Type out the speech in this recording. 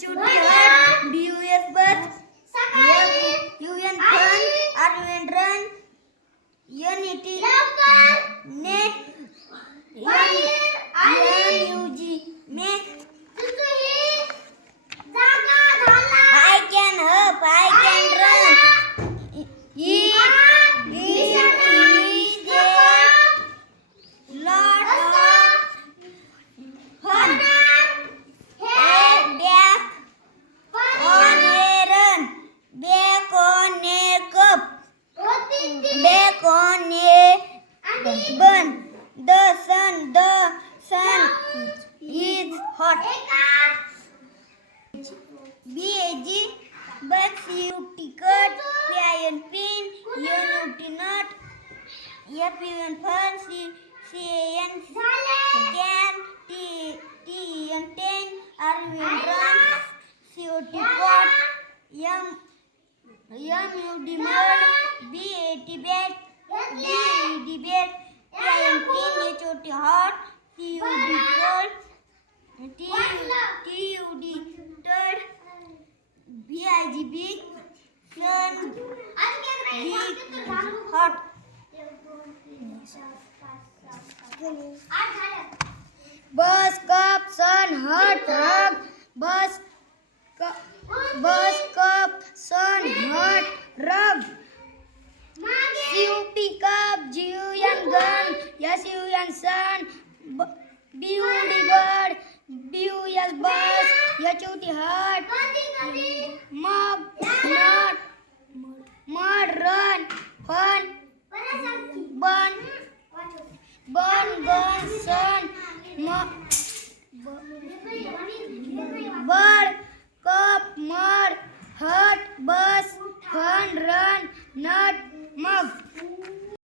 should bun. The sun, the sun is hot. B A G Bucks U T cut P I N pin N U T nut F U N fun C C A N can T T E N ten R U N run C O T cot M M U D mud B A T bat B E D bat T I N छोटे heart C U D टर T U D टर B I G B clean B heart bus cup sun hut hug bus bus cup sun hut rug. COP cup GO gun The Syrian sun, beauty bird, beauteous birds, bus, ya cutie heart, mug, not, mud, run, fun, bon bon burn, sun, bird, cup, mud, hurt, bus, fun, run.